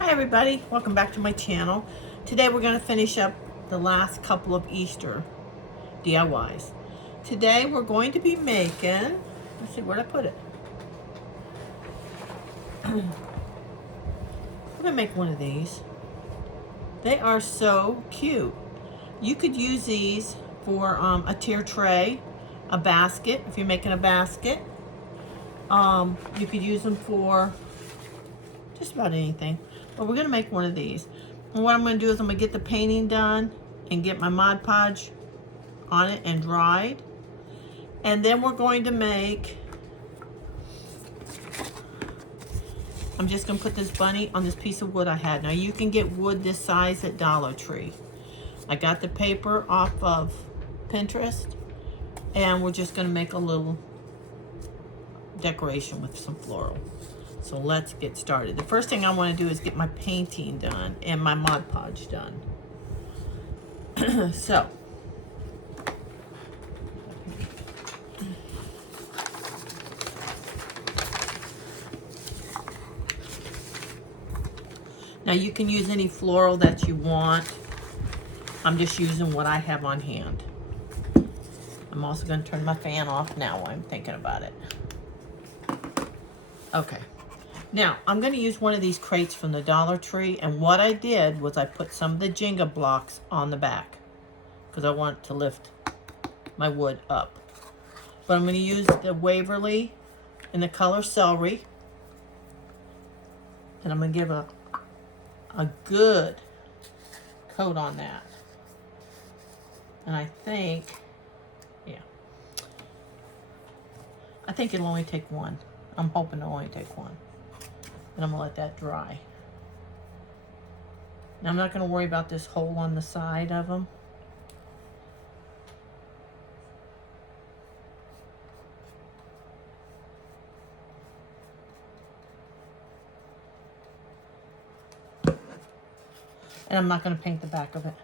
Hi everybody, welcome back to my channel. Today we're going to finish up the last couple of Easter DIYs. Today we're going to be making, let's see, where'd I put it? We're going to make one of these. They are so cute. You could use these for a tier tray, a basket, if you're making a basket. You could use them for just about anything. But we're going to make one of these. And what I'm going to do is I'm going to get the painting done and get my Mod Podge on it and dried. And then we're going to make, I'm just going to put this bunny on this piece of wood I had. Now you can get wood this size at Dollar Tree. I got the paper off of Pinterest, and we're just going to make a little decoration with some floral. So let's get started. The first thing I want to do is get my painting done and my Mod Podge done. So now you can use any floral that you want. I'm just using what I have on hand. I'm also going to turn my fan off now while I'm thinking about it. Okay. Now, I'm going to use one of these crates from the Dollar Tree, and what I did was I put some of the Jenga blocks on the back because I want to lift my wood up. But I'm going to use the Waverly in the color Celery, and I'm going to give a good coat on that. And I think, yeah, I think it'll only take one. I'm hoping it'll only take one. And I'm going to let that dry. Now I'm not going to worry about this hole on the side of them. And I'm not going to paint the back of it.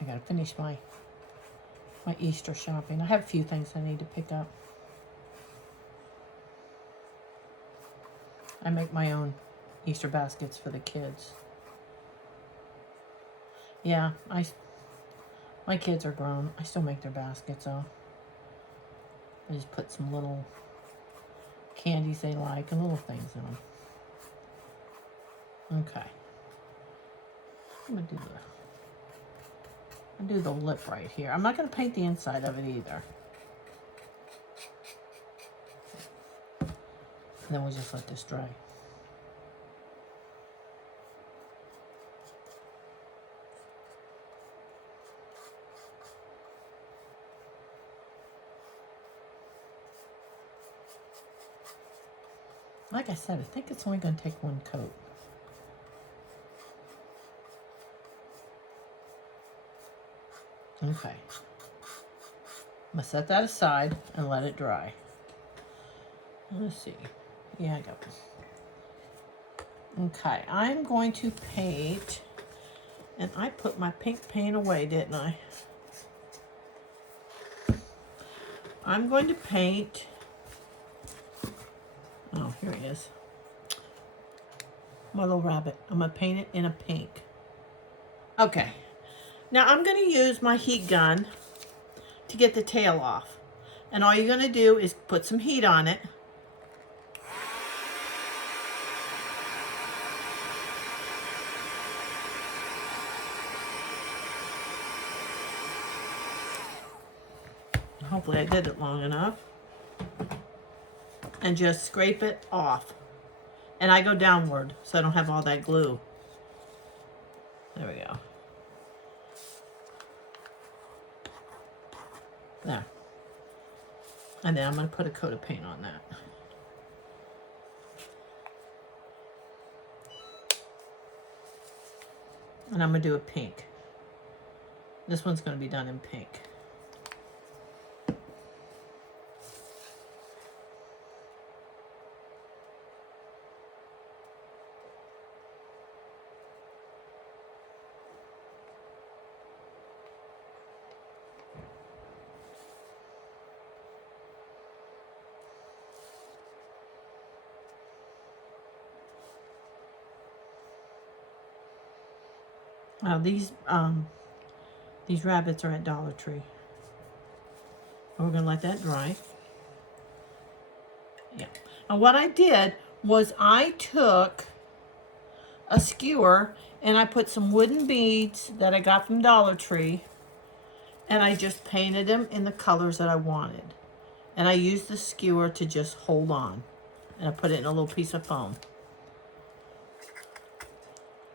I got to finish my Easter shopping. I have a few things I need to pick up. I make my own Easter baskets for the kids. Yeah, my kids are grown. I still make their baskets though. I just put some little candies they like and little things in them. Okay. I'm gonna do the lip right here. I'm not gonna paint the inside of it either. And then we'll just let this dry. Like I said, I think it's only going to take one coat. Okay. I'm going to set that aside and let it dry. Let's see. Yeah, I got this. Okay, I'm going to paint, and I put my pink paint away, didn't I? I'm going to paint, oh, here he is. My little rabbit. I'm going to paint it in a pink. Okay. Now I'm going to use my heat gun to get the tail off. And all you're going to do is put some heat on it. Hopefully I did it long enough. And just scrape it off. And I go downward so I don't have all that glue. There we go. There. And then I'm going to put a coat of paint on that. And I'm going to do a pink. This one's going to be done in pink. These rabbits are at Dollar Tree. We're gonna let that dry. Yeah. And what I did was I took a skewer and I put some wooden beads that I got from Dollar Tree, and I just painted them in the colors that I wanted. And I used the skewer to just hold on. And I put it in a little piece of foam.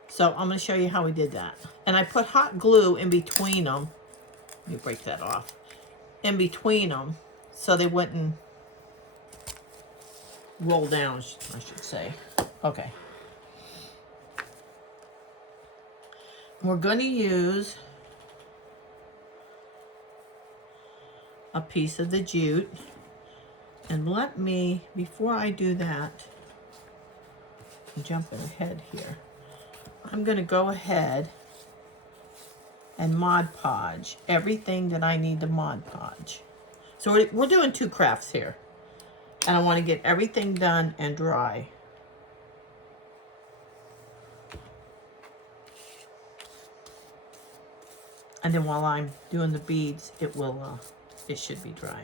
So I'm going to show you how we did that. And I put hot glue in between them. Let me break that off. In between them so they wouldn't roll down, I should say. Okay. We're going to use a piece of the jute. And let me, before I do that, I'm jumping ahead here. I'm going to go ahead and Mod Podge everything that I need to Mod Podge. So we're doing 2 crafts here. And I want to get everything done and dry. And then while I'm doing the beads, it should be dry.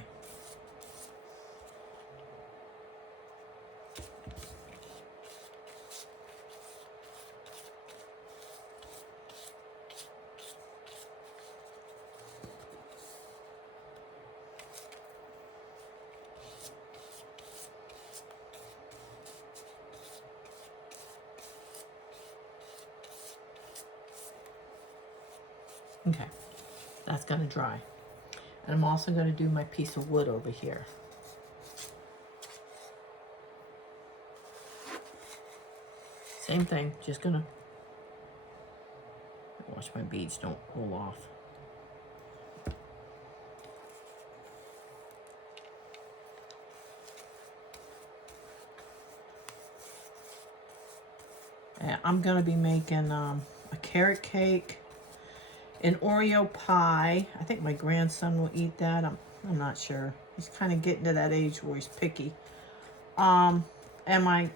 Okay, that's gonna dry. And I'm also gonna do my piece of wood over here. Same thing, just gonna watch my beads don't roll off. And I'm gonna be making a carrot cake, an Oreo pie. I think my grandson will eat that. I'm not sure. He's kind of getting to that age where he's picky. And I'm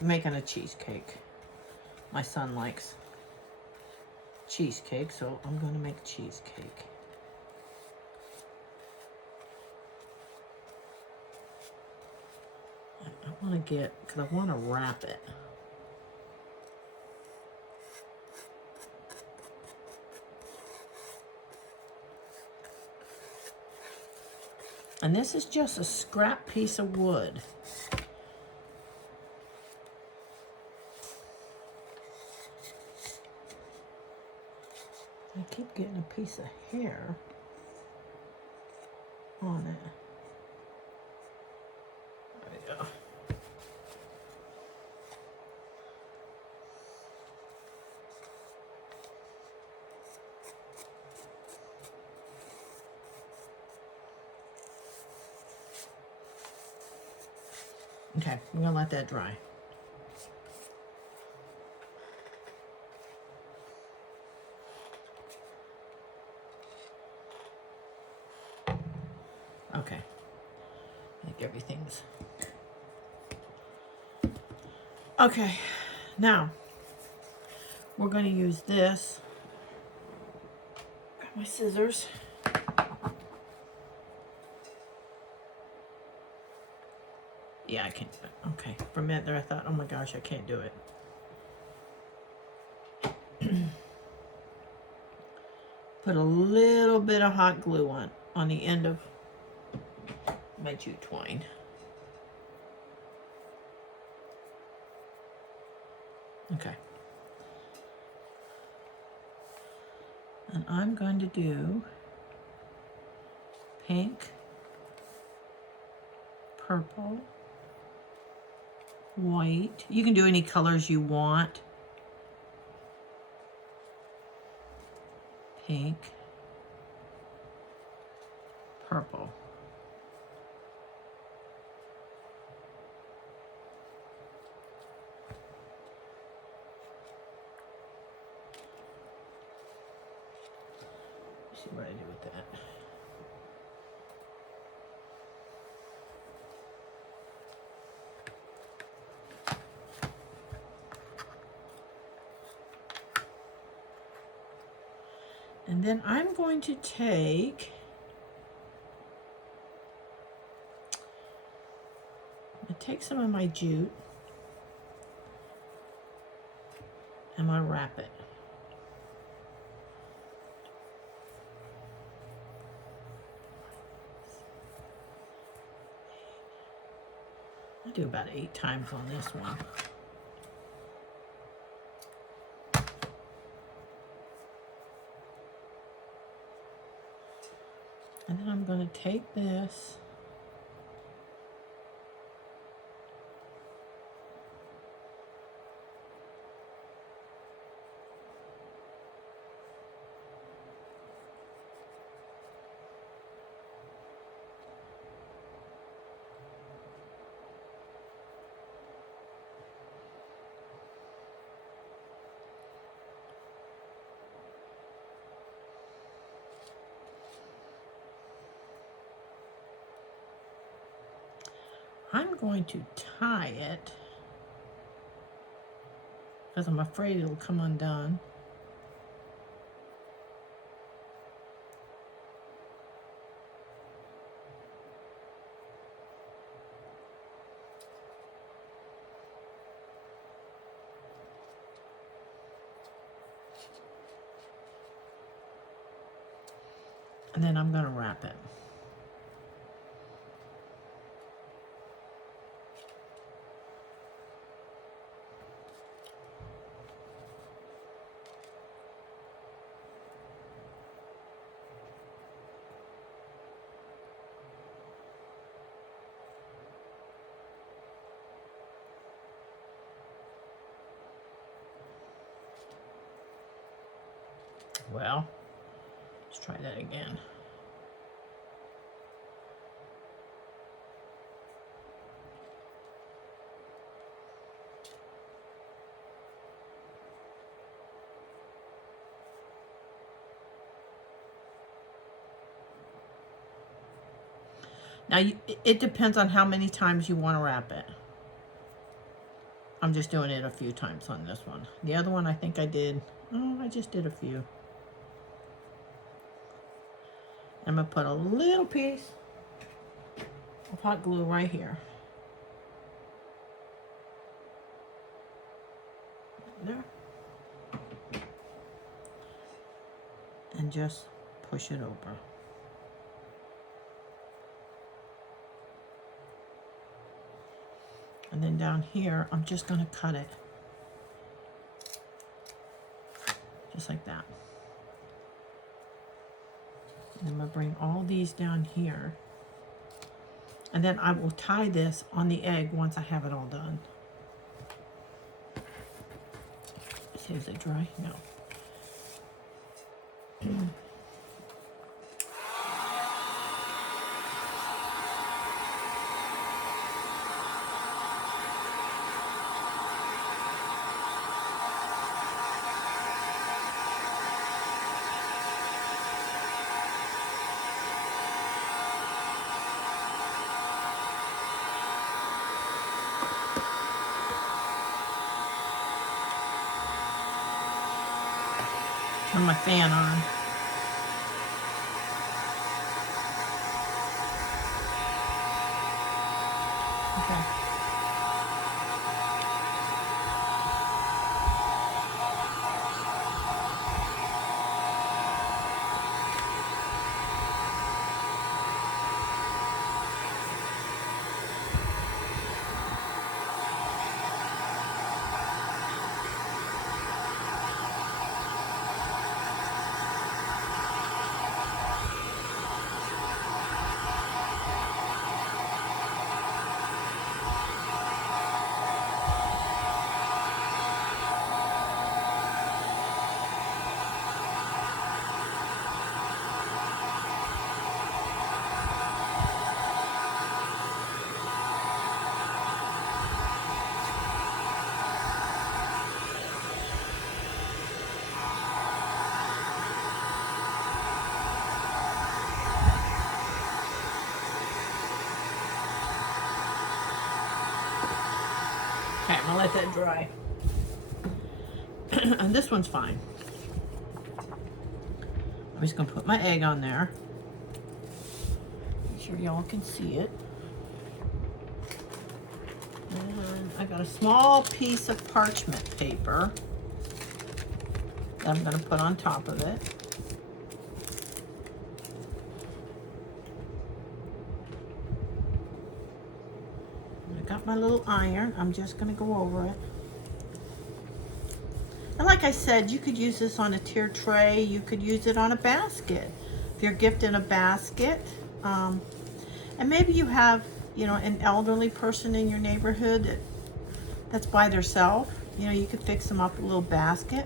making a cheesecake. My son likes cheesecake, so I'm going to make cheesecake. I want to get, because I want to wrap it. And this is just a scrap piece of wood. I keep getting a piece of hair on it. There we go. Okay, I'm gonna let that dry. Okay, I think everything's... Okay, now, we're gonna use this. Grab my scissors. Yeah, I can. Okay, for a minute there I thought, oh my gosh, I can't do it. Put a little bit of hot glue on the end of my jute twine. Okay. And I'm going to do pink, purple, white. You can do any colors you want. Pink, purple. Let's see what I do with that. And then I'm going to take, some of my jute, and I'm going to wrap it. I do about 8 times on this one. And then I'm going to take this I'm going to tie it because I'm afraid it'll come undone. And then I'm going to wrap it. Well, let's try that again. Now, it depends on how many times you want to wrap it. I'm just doing it a few times on this one. The other one, I think I just did a few. I'm going to put a little piece of hot glue right here. There. And just push it over. And then down here, I'm just going to cut it. Just like that. And I'm going to bring all these down here. And then I will tie this on the egg once I have it all done. See, is it dry? No. Turn my fan on. Okay. Okay, I'm gonna let that dry. And this one's fine. I'm just gonna put my egg on there. Make sure y'all can see it. And I got a small piece of parchment paper that I'm gonna put on top of it. I got my little iron. I'm just gonna go over it. And like I said, you could use this on a tier tray. You could use it on a basket. If you're gifting a basket, and maybe you have, you know, an elderly person in your neighborhood that's by themselves. You know, you could fix them up a little basket.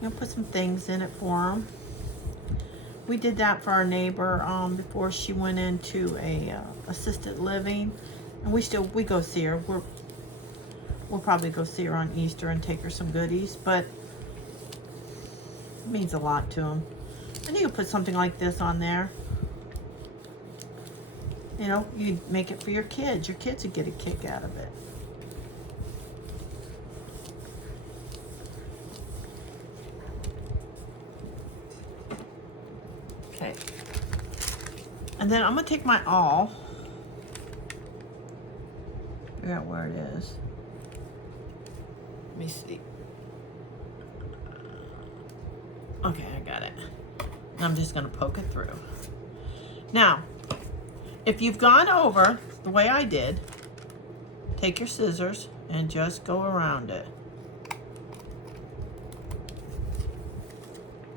You know, put some things in it for them. We did that for our neighbor before she went into a assisted living, and we go see her. We'll probably go see her on Easter and take her some goodies, but it means a lot to them. And you can put something like this on there. You know, you make it for your kids. Your kids would get a kick out of it. Okay. And then I'm gonna take my awl. Figure out where it is. Let me see. Okay, I got it. I'm just gonna poke it through. Now, if you've gone over the way I did, take your scissors and just go around it.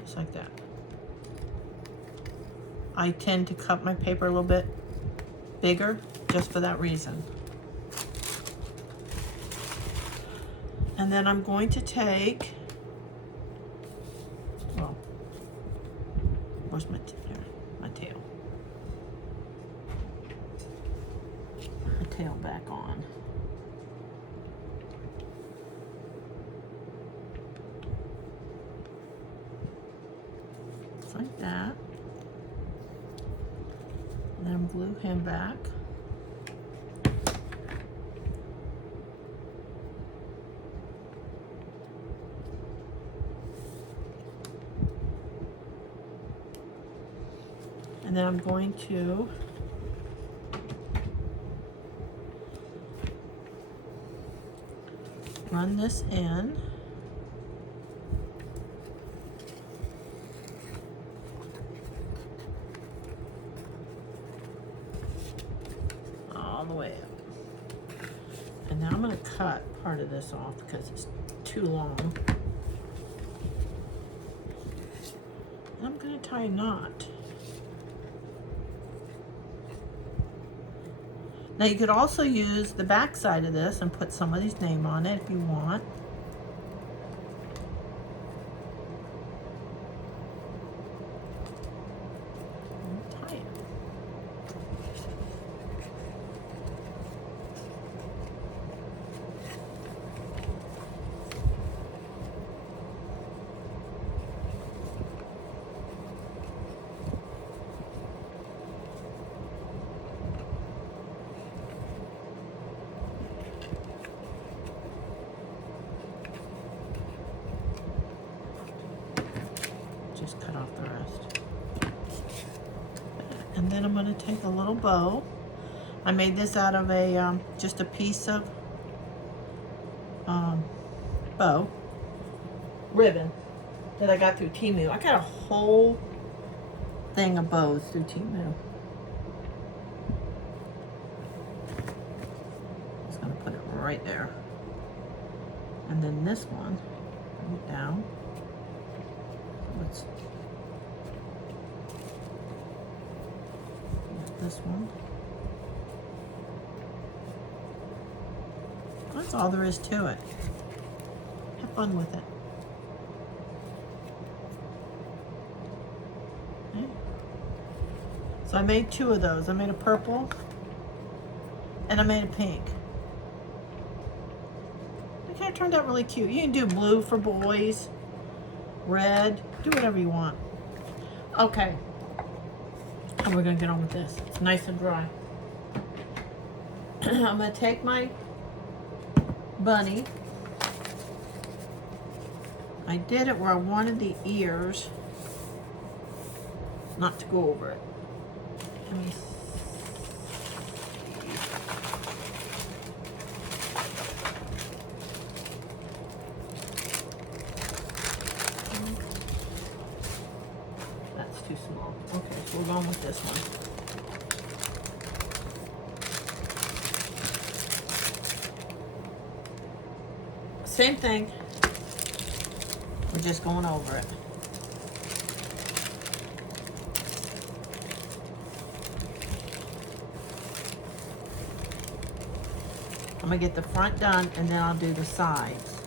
Just like that. I tend to cut my paper a little bit bigger just for that reason. And then I'm going to take, well, where's my tail? My tail back on. Just like that. And then glue him back. And then I'm going to run this in. All the way up. And now I'm going to cut part of this off because it's too long. And I'm going to tie a knot. Now you could also use the back side of this and put somebody's name on it if you want. And tie it. Just cut off the rest. And then I'm going to take a little bow. I made this out of a just a piece of bow ribbon that I got through Temu. I got a whole thing of bows through Temu. Just going to put it right there. And then this one, bring it down. Let's this one. That's all there is to it. Have fun with it. Okay. So I made two of those. I made a purple and I made a pink. It kind of turned out really cute. You can do blue for boys, red, do whatever you want. Okay, and we're gonna get on with this. It's nice and dry. I'm gonna take my bunny. I did it where I wanted the ears. not to go over it. Let me see. That's too small. Okay, so we're going with this one. Same thing. We're just going over it. I'm gonna get the front done and then I'll do the sides.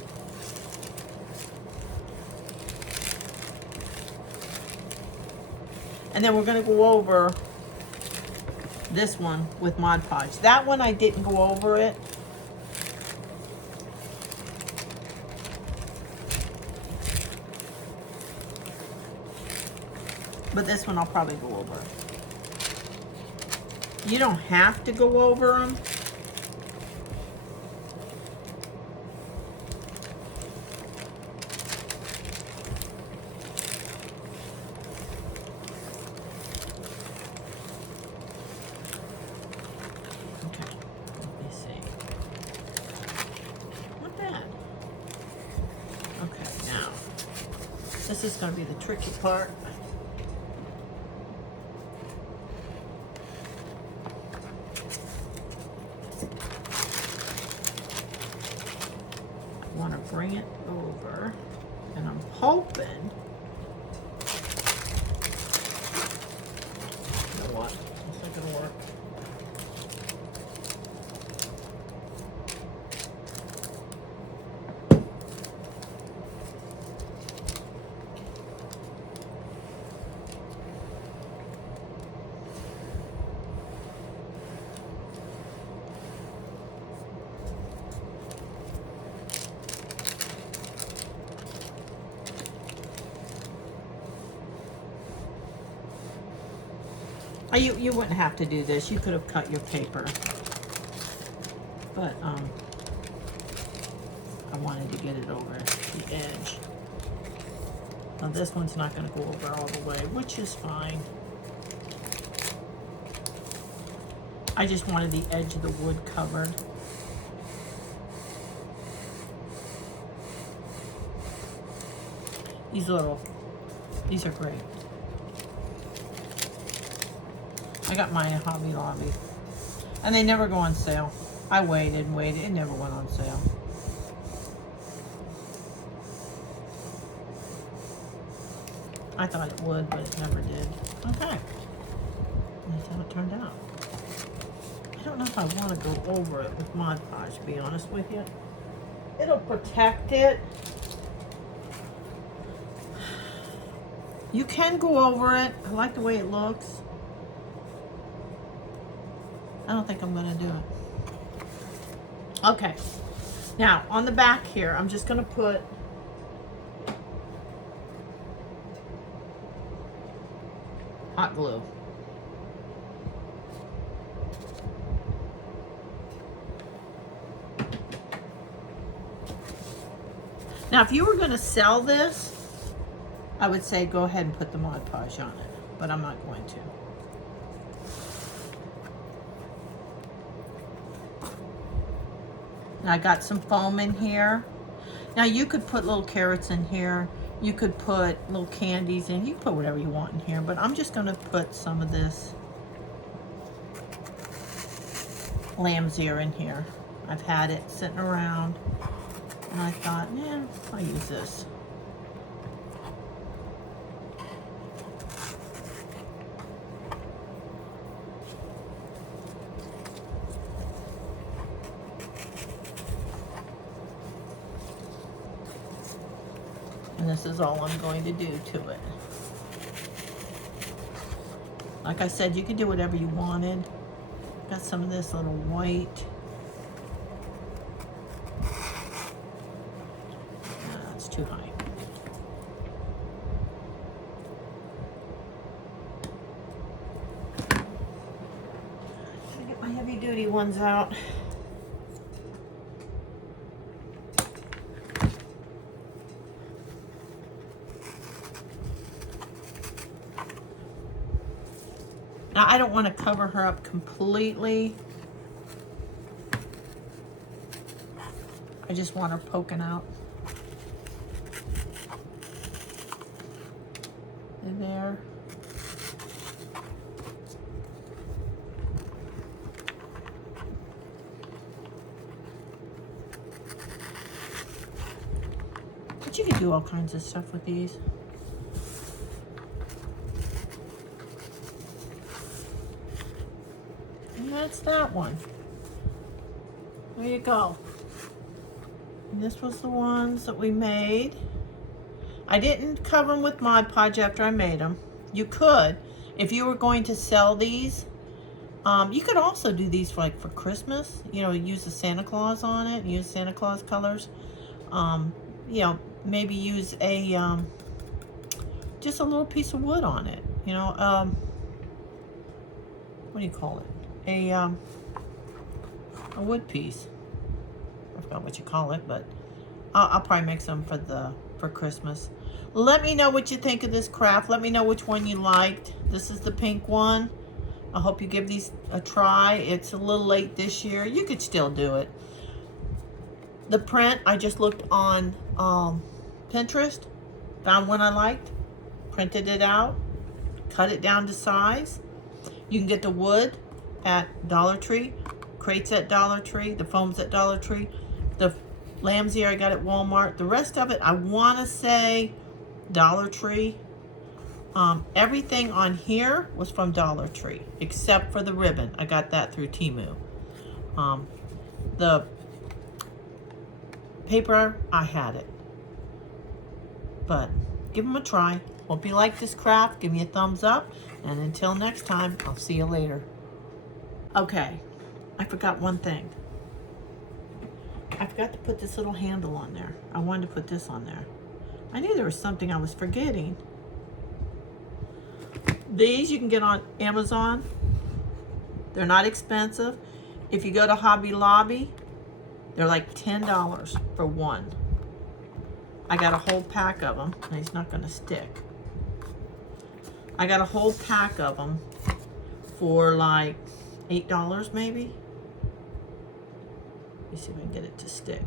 And then we're gonna go over this one with Mod Podge. That one I didn't go over it. But this one I'll probably go over. You don't have to go over them. Okay, let me see. Not bad. Okay, now, this is going to be the tricky part. Want to bring it over, and I'm hoping, you know what, it's not gonna work. You wouldn't have to do this. You could have cut your paper. But, I wanted to get it over the edge. Now this one's not going to go over all the way, which is fine. I just wanted the edge of the wood covered. These are great. I got mine at Hobby Lobby. And they never go on sale. I waited and waited. It never went on sale. I thought it would, but it never did. Okay. That's how it turned out. I don't know if I want to go over it with Mod Podge, to be honest with you. It'll protect it. You can go over it. I like the way it looks. I don't think I'm going to do it. Okay. Now, on the back here, I'm just going to put hot glue. Now, if you were going to sell this, I would say go ahead and put the Mod Podge on it, but I'm not going to. Now I got some foam in here. Now you could put little carrots in here. You could put little candies in. You can put whatever you want in here, but I'm just going to put some of this lamb's ear in here. I've had it sitting around, and I thought, yeah, I'll use this. And this is all I'm going to do to it. Like I said, you could do whatever you wanted. Got some of this little white. That's too high. Get my heavy duty ones out. Now, I don't want to cover her up completely. I just want her poking out. In there. But you can do all kinds of stuff with these. And that's that one. There you go. And this was the ones that we made. I didn't cover them with Mod Podge after I made them. You could, if you were going to sell these. You could also do these for, like, for Christmas. You know, use the Santa Claus on it. Use Santa Claus colors. You know, maybe use a just a little piece of wood on it. You know, what do you call it? A wood piece. I forgot what you call it, but I'll probably make some for Christmas. Let me know what you think of this craft. Let me know which one you liked. This is the pink one. I hope you give these a try. It's a little late this year. You could still do it. The print, I just looked on Pinterest, found one I liked, printed it out, cut it down to size. You can get the wood at Dollar Tree, crates at Dollar Tree, the foams at Dollar Tree. The lamb's ear I got at Walmart. The rest of it, I want to say Dollar Tree. Everything on here was from Dollar Tree, except for the ribbon. I got that through Temu. The paper, I had it. But give them a try. Hope you like this craft. Give me a thumbs up. And until next time, I'll see you later. Okay, I forgot one thing. I forgot to put this little handle on there. I wanted to put this on there. I knew there was something I was forgetting. These you can get on Amazon. They're not expensive. If you go to Hobby Lobby, they're like $10 for one. I got a whole pack of them. And it's not going to stick. I got a whole pack of them for like $8 maybe. Let me see if I can get it to stick.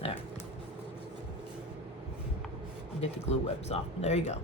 There. Get the glue webs off. There you go.